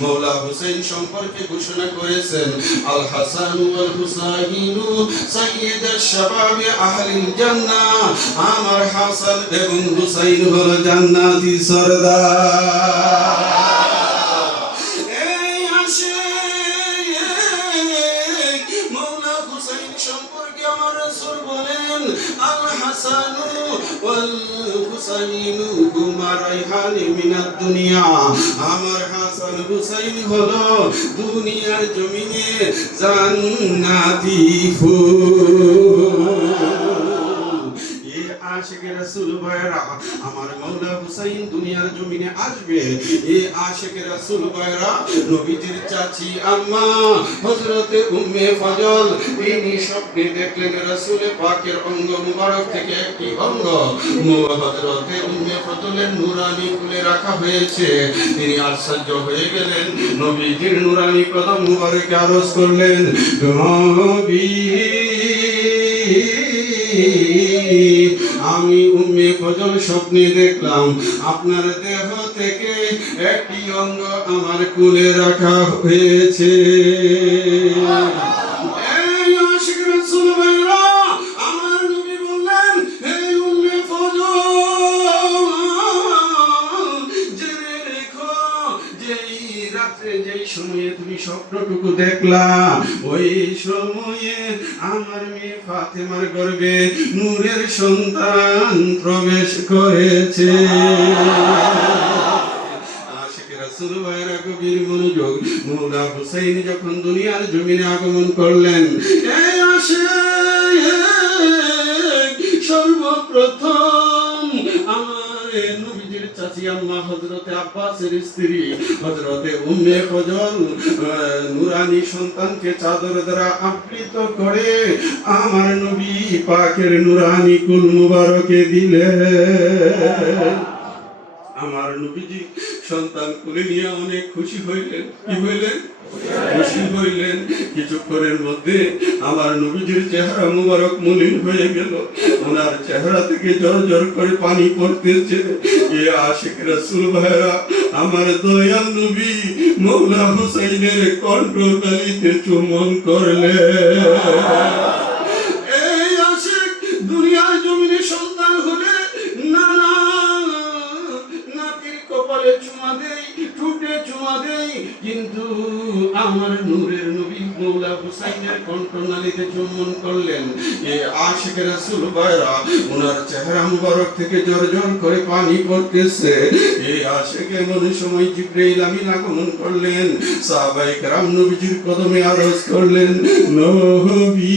মৌলা সম্পর্কে ঘোষণা করেছেন। আল হাসান আমার হাসান এবং হুসাইন হলো জান্নাতি সরদার। সম্পর্কে আমার বলেন, আল হাসান ওয়াল هما রাইহান মিনাদ দুনিয়া আমার হাসান হুসাইন হলো দুনিয়ার জমিনে জান্নাতি ফুল। আশিকের রাসূল ভাইরা আমার হুসাইন দুনিয়ার জমিনে আসবে। আশিকের রাসূল ভাইরা নবীজির চাচি আম্মা উম্মে ফজল। তিনি স্বপ্নে দেখলেন পাকের অঙ্গ মুবারক থেকে একটি অঙ্গ। উম্মে ফজলের নূরানি খুলে রাখা হয়েছে। তিনি আশ্চর্য হয়ে গেলেন। নবীজির নূরানি কদম মুবারকে আরজ করলেন। নবী আমি উম্মে ফজল স্বপ্নে দেখলাম। আপনার দেহ থেকে একটি অঙ্গ আমার কুলে রাখা হয়েছে। স্বপ্নটুকু দেখলা ওই সময়ে আমার মেয়ে ফাতেমার গর্ভে নূরের সন্তান প্রবেশ করেছে। যখন দুনিয়ার জমিনে আগমন করলেন সর্বপ্রথম হযরতে আব্বাসের স্ত্রী হজরতে উম্মে ফজল নুরানি সন্তানকে চাদর দ্বারা আবৃত করে আমার নবী পাকের নুরানি কুল মুবারকে দিলে আমার নবীজি সন্তান কোলে নিয়ে অনেক খুশি হইলেন। কি হইলেন? খুশি হইলেন কিছুক্ষণের মধ্যে আমার নবীজির চেহারা মুবারক মলিন হয়ে গেল। ওনার চেহারা থেকে জল জল করে পানি পড়তেছে। এ আশিক সুল ভাইরা, আমার দয়াল নবী মৌলা হুসাইনের কণ্ঠকালিতে চুমন করলেন। দেই কিন্তু আমার নূরের নবী মৌলা হুসাইনের কণ্ঠনালীতে চুম্বন করলেন। এ আশিক রাসূল ভাইরা ওনার চেহারা মুবারক থেকে জর জর করে পানি পড়তেছে। এই আশিক এমন সময় জিব্রাইল আমিন আগমন করলেন। সাহাবায়ে কেরাম নবীজির কদমে আরজ করলেন, নবী।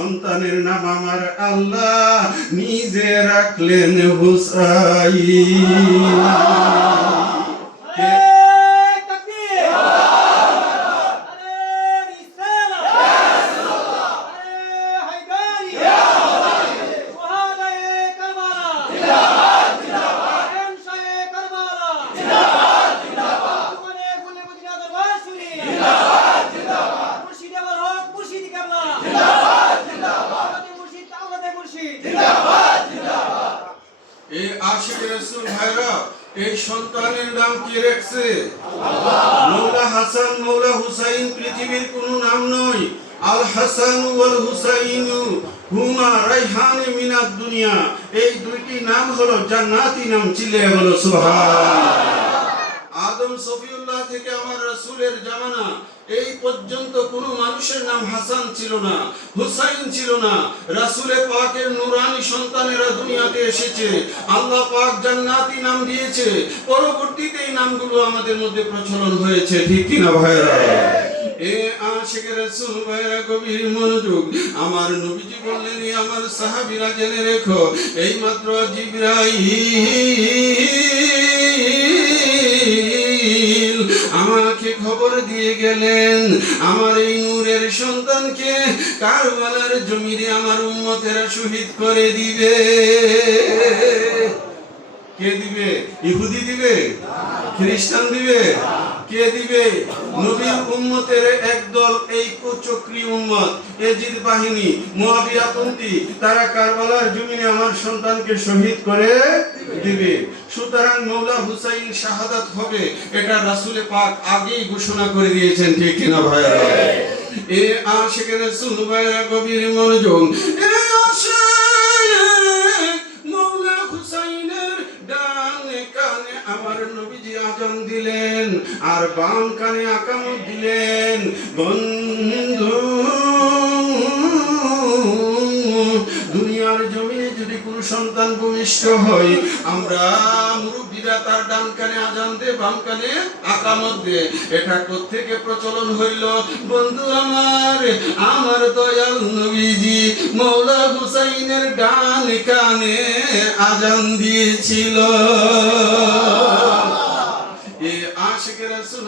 সন্তানের নাম আমার আল্লাহ নিজে রাখলেন হুসাইন। এই দুইটি নাম হলো জান্নাতি নাম চিলে হলো আদম সফিউল্লাহ থেকে আমার রাসূলের জামানা। এই পর্যন্ত কোনো মানুষের নাম হাসান ছিল না, হুসাইন ছিল না। রাসূলে পাকের নূরানি সন্তানেরা দুনিয়াতে এসেছে। আল্লাহ পাক জান্নাতি নাম দিয়েছে। পরবর্তীতে এই নামগুলো আমাদের মধ্যে প্রচলন হয়েছে। ঠিক কিনা ভাইরা আমার নবীজি বললেন, "এ আমার সাহাবীরা জেনে রেখো এই মাত্র জিবরাইল আমাকে খবর দিয়ে গেলেন, আমার এই নূরের সন্তানকে কারবালার জমিরে আমার উন্মতেরা শহীদ করে দিবে। কে দিবে? ইহুদি দিবে? খ্রিস্টান দিবে? কে দিবে? নবীর একদল এই কুচক্রী এজিদ বাহিনী তারা কারবালার জমিনে আমার সন্তানকে শহীদ করে দিবে। সুতরাং মৌলা হুসাইন শাহাদাত হবে, এটা রাসূলে পাক আগেই ঘোষণা করে দিয়েছেন, ঠিক কিনা ভাইরা এ আশিকের রাসূল ভাইরা গভীর মনোযোগ, এ আশিক আজান দিলেন, আর বাম কানে আকামত দিলেন, বন্ধু, দুনিয়ার জমিনে যদি কোনো সন্তান ভূমিষ্ঠ হয়, আমরা মুরব্বীরা তার ডান কানে আজান দে বাম কানে আকামত দে এটা থেকে প্রচলন হইল? বন্ধু আমার আমার দয়াল নবীজি মৌলা হুসাইনের ডান কানে আজান দিয়েছিল। আশিক রাসূল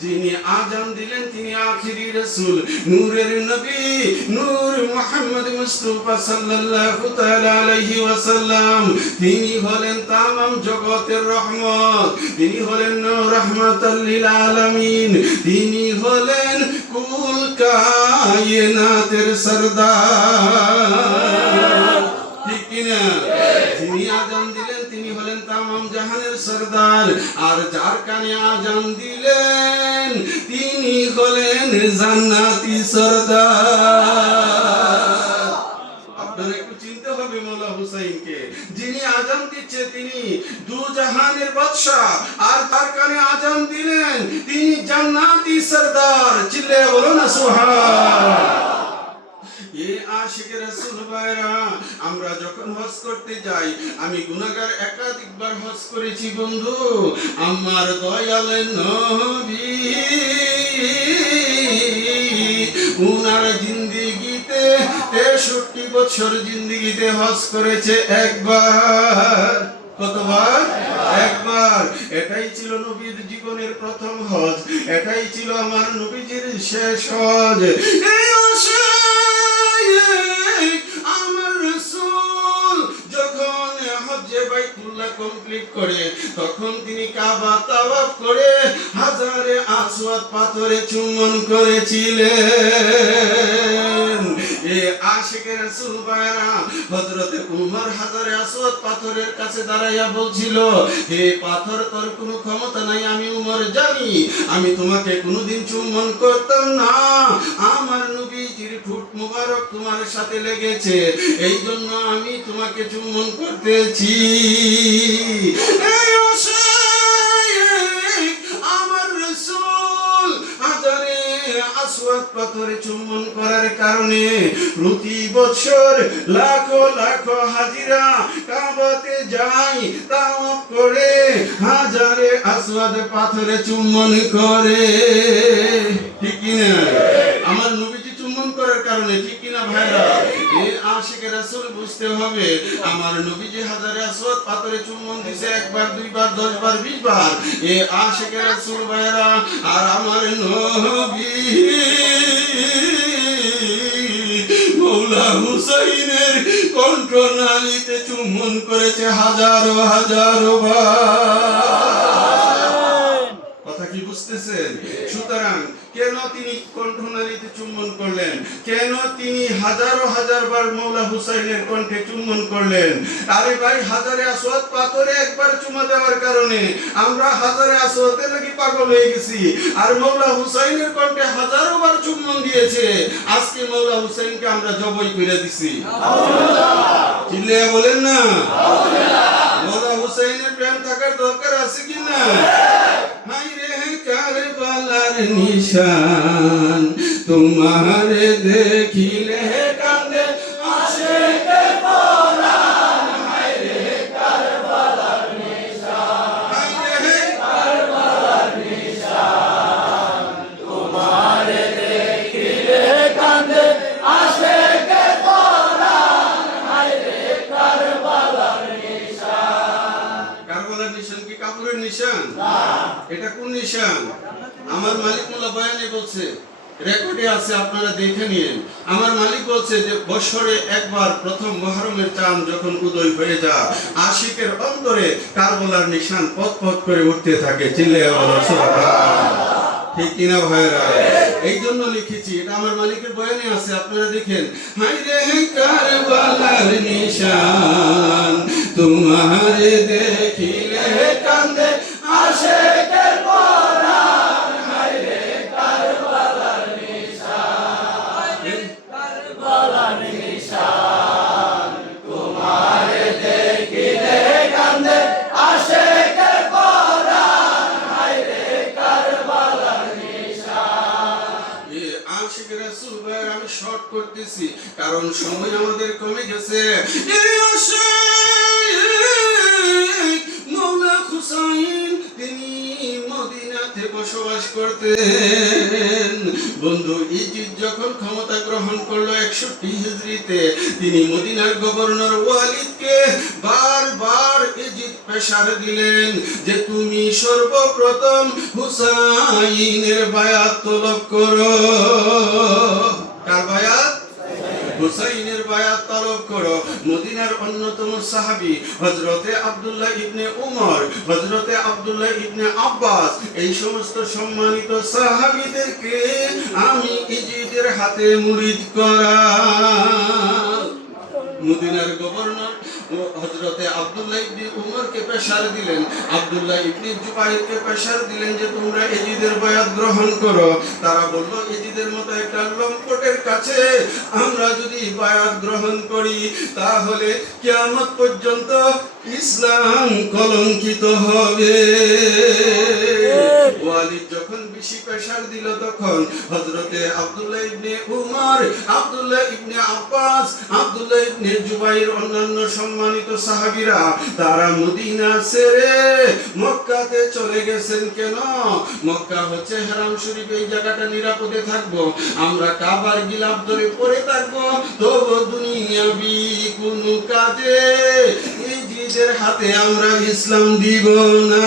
যিনি আজান দিলেন, তিনি আখিরি নূরের নবী, নূর মুহাম্মদ মুস্তাফা সাল্লাল্লাহু তাআলা আলাইহি ওয়াসাল্লাম। তিনি হলেন তামাম জগতের রহমত। তিনি হলেন রাহমাতাল লিল আলামিন। তিনি হলেন কুল কায়নাতের সরদার। ঠিক কিনা? যিনি আজান তিনি হলেন তামাম জাহানের সরদার। আর যার কানে আজান দিলেন, তিনি হলেন জান্নাতি সরদার। একটু চিনতে হবে মৌলা হুসাইনকে। যিনি আজান দিচ্ছে তিনি দু জাহানের বাদশাহ। আর তার কানে আজান দিলেন, তিনি জান্নাতি সরদার। চিল্লে বলো না সুবহান আমরা যখন হজ করতে যাই, আমি গুনাহগার একাধিকবার হজ করেছি বন্ধু। আমার দয়াল নবী, উনার জিন্দিগিতে তেষট্টি বছর জিন্দিগিতে হজ করেছে একবার। কতবার? একবার। এটাই ছিল নবীর জীবনের প্রথম হজ। এটাই ছিল আমার নবীজির শেষ হজ। কাবা তাওয়াফ করে হাজারে পাথরে চুম্বন করেছিলেন। এ আশিকের রাসূল হযরতে উমর হাজারে পাথরের কাছে দাঁড়াইয়া বলছিল, হে পাথর, তোর কোনো ক্ষমতা নাই, আমি উমর জানি, আমি তোমাকে কোনোদিন চুম্বন করতাম না। আমার নবীজির মুবারক তোমার সাথে লেগেছে এই জন্য আমি তোমাকে চুম্বন করতেছি। এই পাথরে চুম্বন করার কারণে প্রতি বছর লাখো লাখো হাজিরা কাবাতে যায়, তাওয়াফ করে, হাজারে আসওয়াদ পাথরে চুম্বন করে। ঠিক না আমার করার কারণে, ঠিক কি না ভাইরা এ আশিকের রাসূল বুঝতে হবে, আমার নবীজি হাজারে আসওয়াদ পাথরে চুম্বন একবার, দুইবার ভাইরা আর আমার নবী মৌলা হুসাইনের চুম্বন করেছে হাজারো হাজারো বার। কথা কি বুঝতেছেন? সুতরাং কেন তিনি কণ্ঠনালীতে চুম্বন করলেন? কেন তিনি হাজারো হাজার বার মৌলা হুসাইনের কণ্ঠে চুম্বন করলেন? আরে ভাই, হাজারে আসওয়াদ পাথরে একবার চুমা দেওয়ার কারণে আমরা হাজারে আসওয়াদে নাকি পাগল হয়ে গেছি। আর মৌলা হুসাইনের কণ্ঠে হাজারো বার চুম্বন দিয়েছে। আজকে মৌলা হুসাইনকে আমরা জবই করে দিছি। চিল্লে বলেন না? মৌলা হুসাইনের প্রেম থাকার দরকার আছে কি না? কারবালার নিশান তোমার দেখিলে বয়ানে বলছে রেকর্ডে আছে, আপনারা দেখে নিন। আমার মালিক বলছে যে, বছরে একবার প্রথম মহরমের চাঁদ যখন উদয় হয়ে যা আশিকের অন্তরে কারবলার নিশান পথ পথ করে উঠতে থাকে। চিল্লে ঠিক কিনা ভাইরা এই জন্য লিখেছি, এটা আমার মালিকের বয়ানে আছে, আপনারা দেখেন। হাই রে কারবালার নিশান, তোমার দেখিলে কান্দে আশেকের কারণ সময় আমাদের কমে গেছে। মৌলা হুসাইন, তিনি মদিনাতে বসবাস করতেন। বন্ধু, ইজিদ যখন ক্ষমতা গ্রহণ করল একষট্টি হিজরিতে তিনি মদিনার গভর্নর ওয়ালিদকে বারবার ইজিদ পেশার দিলেন যে তুমি সর্বপ্রথম হুসাইনের বায়াত তলব করো। কার বায়াত? হুসাইনের বায়াত তলব করো, মদিনার অন্যতম সাহাবি হজরতে আব্দুল্লাহ ইবনে উমর হজরতে আব্দুল্লাহ ইবনে আব্বাস, এই সমস্ত সম্মানিত সাহাবিদেরকে আমি ইজিদের হাতে মুরিদ করা। মদিনার গভর্নর হযরতে আব্দুল্লাহ ইবনে উমরকে পেশার দিলেন। আব্দুল্লাহ ইবনে জুবাইরকে পেশার দিলেন যে তোমরা এজিদের বায়াত গ্রহণ করো। তারা বলল এজিদের মতো একটা লম্পটের কাছে আমরা যদি বায়াত গ্রহণ করি তাহলে কিয়ামত পর্যন্ত ইসলাম কলঙ্কিত হবে। ওয়ালিদ বেশি পেশার দিল তখন হযরতে আব্দুল্লাহ ইবনে উমর, আব্দুল্লাহ ইবনে আব্বাস, আব্দুল্লাহ ইবনে জুবাইর অন্যান্য সম্মানিত সাহাবীরা, তারা মদিনা ছেড়ে মক্কাতে চলে গেছেন কেন? মক্কা হচ্ছে হারাম শরীফ, এই জায়গাটা নিরাপদে থাকব, আমরা কাবার গিলাফ ধরে পড়ে থাকব, তবু দুনিয়াবি কোন কাজে হাতে আমরা ইসলাম দিব না।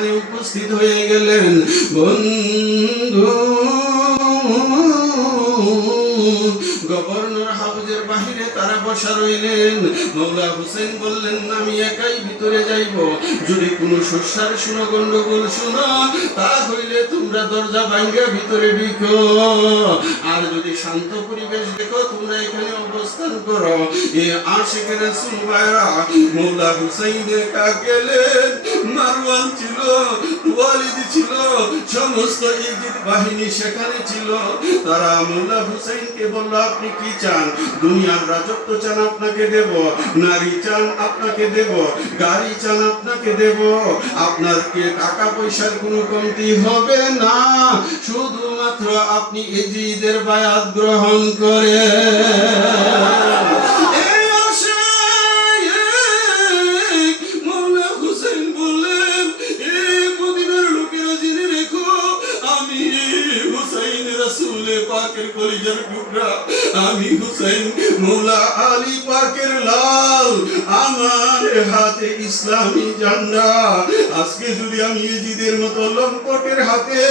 সেখানে উপস্থিত হয়ে গেলেন। বন্ধু গভর্নর হাউজের বাহিরে তারা বসা রইলেন। মৌলা হোসেন বললেন, আমি একাই ভিতরে যাইব। যদি কোনো শস্যার শুনো, গন্ডগোল শুনো তা হইলে তোমরা দরজা ভাঙ্গা ভিতরে ঢুকো। আর যদি শান্ত পরিবেশ দেখো, তোমরা এখানে অবস্থান করো। এ আশেকের সুলবায়রা মৌলা হুসাইনের কা গেলেন। মারওয়ান ছিল, ওয়ালিদ ছিল, সমস্ত ইজিদ বাহিনী সেখানে ছিল। তারা মৌলা মোল্লা হুসাইনকে বলল আপনি কি চান? দুনিয়ার রাজত্ব চান আপনাকে দেব, নারী চান আপনাকে দেব, গাড়ি চান আপনাকে দেব। আপনার কে টাকা পয়সার কোনো কমতি হবে না, শুধুমাত্র আপনি এজিদের বায়াত গ্রহণ করে আমি হুসাইন মৌলা আলী পাকের লাল। আমার হাতে ইসলামী ঝান্ডা। আজকে যদি আমি এজিদের মতো লম্পটের হাতে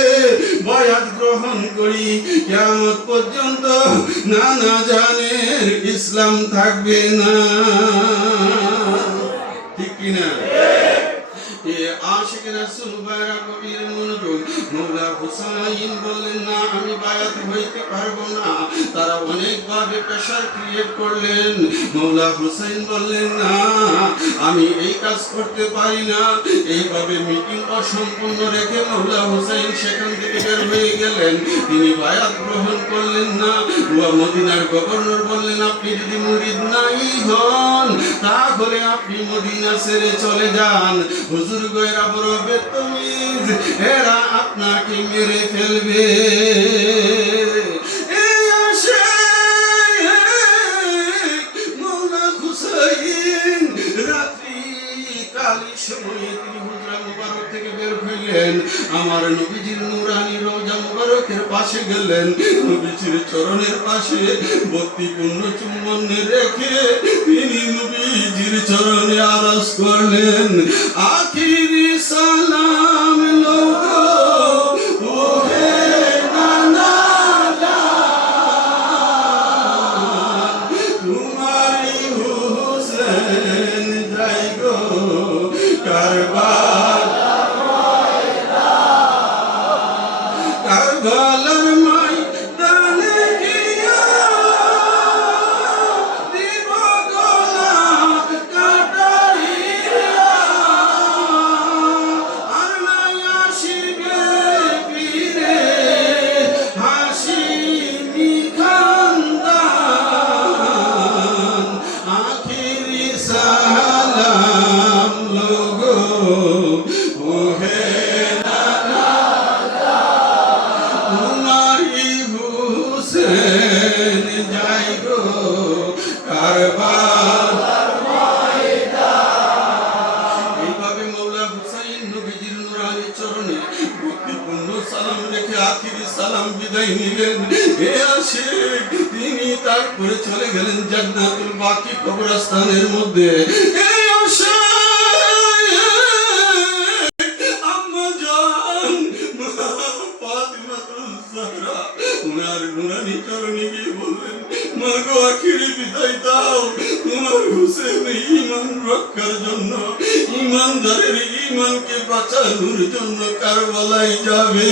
বয়াত গ্রহণ করি, কিয়ামত পর্যন্ত নানা জানের ইসলাম থাকবে না। ঠিক কিনা? আশিক রাসূল বাইরা কবির মনোযোগ মৌলা হুসাইন বললেন, না, আমি বায়াত হইতে পারব না। তারা প্রেশার ক্রিয়েট করলেন। হুসাইন বললেন, না, আমি এই কাজ করতে পারি না। এইভাবে মিটিং অসম্পূর্ণ রেখে মৌলা হুসাইন সেখান থেকে বের হয়ে গেলেন। তিনি বায়াত গ্রহণ করলেন না। ওয়া মদিনার গভর্নর বললেন, আপনি যদি মুরিদ নাই হন তা হলে আপনি মদিনা ছেড়ে চলে যান। হুজুর গয়রা বড় বেতমিজ এরা আপনাকে মেরে ফেলবে। আমার নবীজির নুরানি রোজা মুবারকের পাশে গেলেন। নবীজির চরণের পাশে ভক্তিপূর্ণ চুম্বন রেখে তিনি নবীজির চরণে আরজ করলেন। আখিরি জাহরা উনার নুরানি চরণে গিয়ে বললেন মা গো, আখিরি বিদায় দাও। হুসেন ইমান রক্ষার জন্য ইমানদারের ইমানকে বাঁচানোর জন্য কারবালায় যাবে।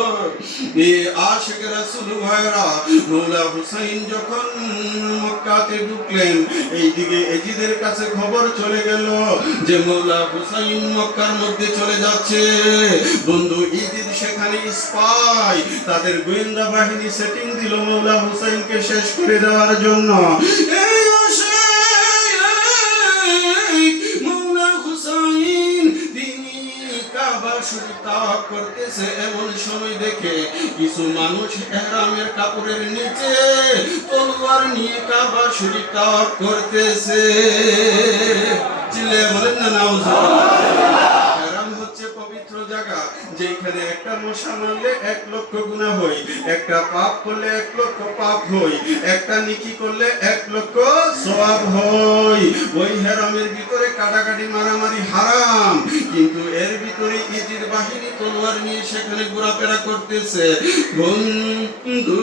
এ ভাইরা হুসাইন যখন মক্কাতে ঢুকলেন, এইদিকে এজিদের কাছে খবর চলে গেল যে মৌলা হুসাইন মক্কার মধ্যে চলে যাচ্ছে। বন্ধু ইজিদ সেখানে স্পাই, তাদের গোয়েন্দা বাহিনী সেটিং দিল মৌলা হুসাইনকে শেষ করে দেওয়ার জন্য। এই তাওয়াফ করতেছে এমন সময় দেখে কিছু মানুষ এহরামের কাপড়ের নিচে তলোয়ার নিয়ে কাবা শরীফ তাওয়াফ করতেছে। চিল্লে বলেন না নাউজুবিল্লাহ যেখানে একটা মশা মারলে এক লক্ষ গুণা হই একটা পাপ করলে এক লক্ষ পাপ হই একটা নিকি করলে এক লক্ষ সওয়াব হই ওই হেরামের ভিতরে কাটাকাটি মারামারি হারাম, কিন্তু এর ভিতরে ইজির বাহিনী তলোয়ার নিয়ে সেখানে ঘোরাফেরা করতেছে। বন্ধু,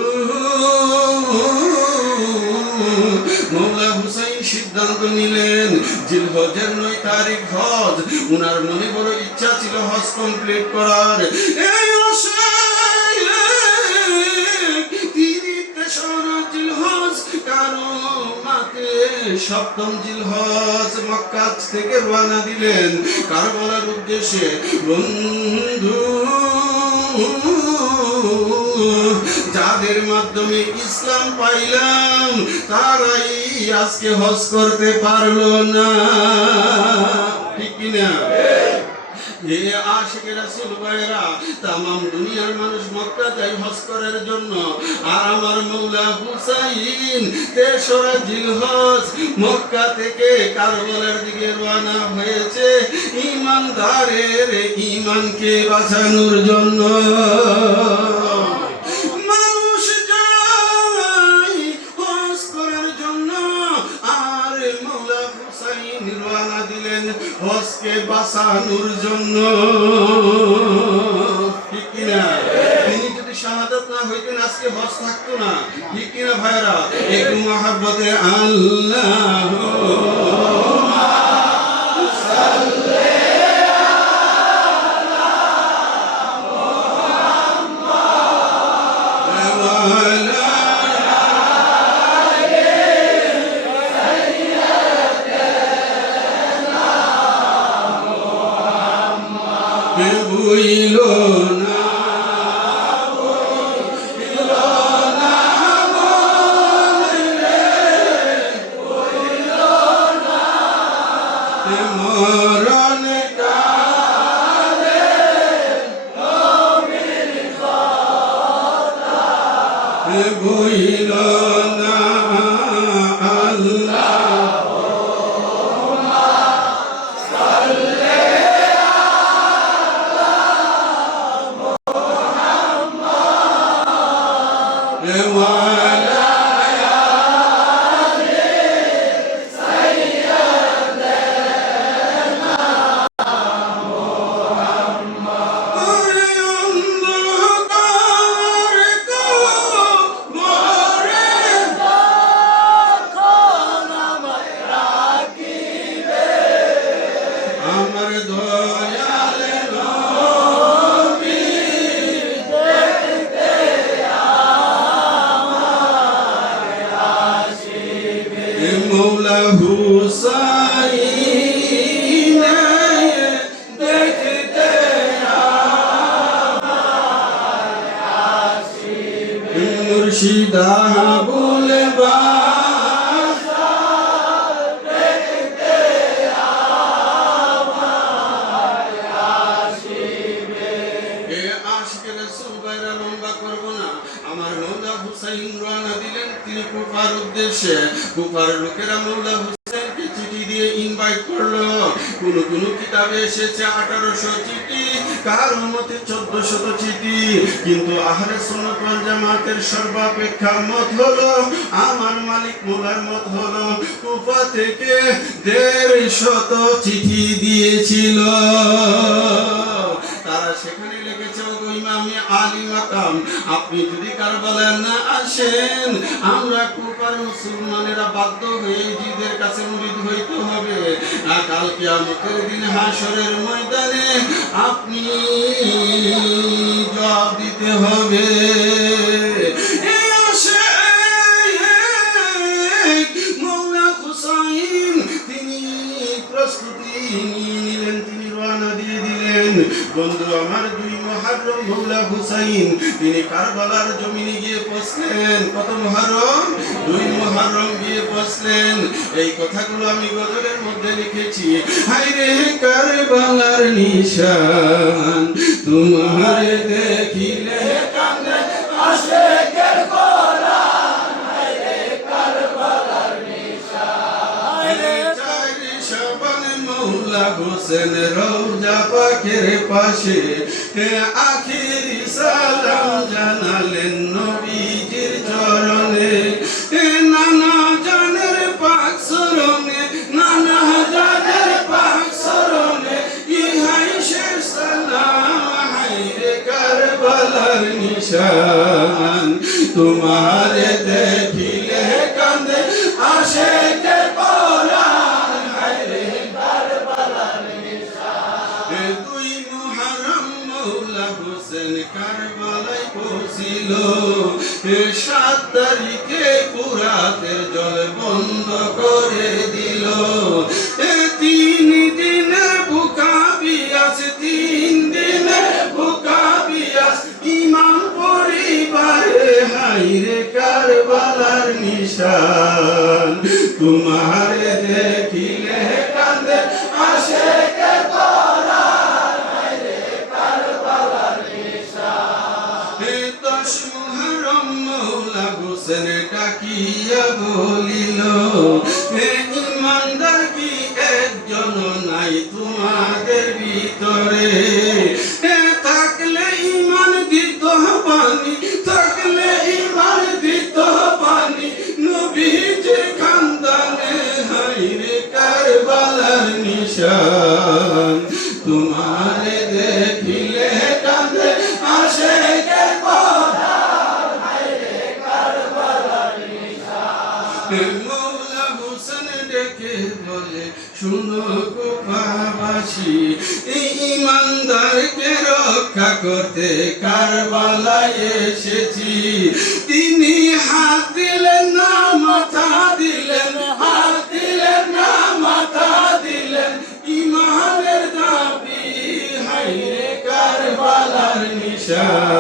মৌলা হুসাইন সিদ্ধান্ত নিলেন। জিলহজের নয় তারিখ হজ। উনার মনে বড় ইচ্ছা ছিল হজ কমপ্লিট করার। এই সপ্তম জিলহজ মক্কা থেকে রওনা দিলেন। কারবালার উদ্দেশ্যে বন্ধু যাদের মাধ্যমে ইসলাম পাইলাম তারাই আজকে হজ করতে পারল না। ঠিক কিনা? ভাইরা দুনিয়ার মানুষ মক্কা যাই হজ করার জন্য। আর আমার মৌলা হুসাইন তেসরা জিলহজ মক্কা থেকে কারবালার দিকে রওনা হয়েছে। ইমানদারের ইমানকে বাঁচানোর জন্য। হজকে বাঁচানোর জন্য। আজকে হজ থাকতো না। ভাইরা একটু মহাব্বতে আল্লাহ। না। দিয়ে ইনভাইট করল। কোন কোন কিতাবে এসেছে আঠারোশো চিঠি কার মতে চোদ্দ শত চিঠি। কিন্তু আহলে সুন্নাত জামাতের সর্বাপেক্ষা মত হলো, আমার মালিক মোলার মত হলো, কুফা থেকে দেড় শত চিঠি দিয়েছিল। তারা সেখানে ইমামে আলী মাকাম আপনি যদি কারবালায় না আসেন, আমরা কুপার মুসলমানেরা বাধ্য হয়ে জিদের কাছে মুরিদ হইতে হবে। কালকে কিয়ামতের দিন হাসরের ময়দানে আপনি জবাব দিতে হবে। বন্ধু আমার দুই মহারম মৌলা হুসাইন। তিনি কারবালার জমিনে গিয়ে পৌঁছলেন কত মহারম? দুই মহারম গিয়ে পৌঁছলেন এই কথাগুলো আমি গজলের মধ্যে লিখেছি। হাইরে কারবালার নিশান, তোমার দেখিলে কান্দে আশেকের চারি শাবান মৌলা হোসেন রওজা পাখের পাশে আখিরি সালাম জানালেন নবীজির চরণে। নানা জানের পাক সরণে নানা জানের পাক সরণে ইহাই শেষ সালাম হাইরে কারবালার নিশান। তোমার দেখিলে কান্দে আসে কে পরাণ পৌঁছিল এ সাত তারিখে পুরাতের জল বন্ধ করে নাই তোমাদের ভিতরে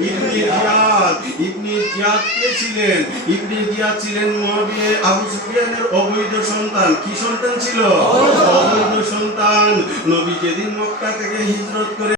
ইবনে জিয়াদ ইবনে জিয়াদ কে ছিলেন? ইবনে জিয়াদ ছিলেন মুয়াবিয়া আবু সুফিয়ানের অবৈধ সন্তান। কি সন্তান ছিল? অবৈধ সন্তান। নবী যেদিন মক্কা থেকে হিজরত করে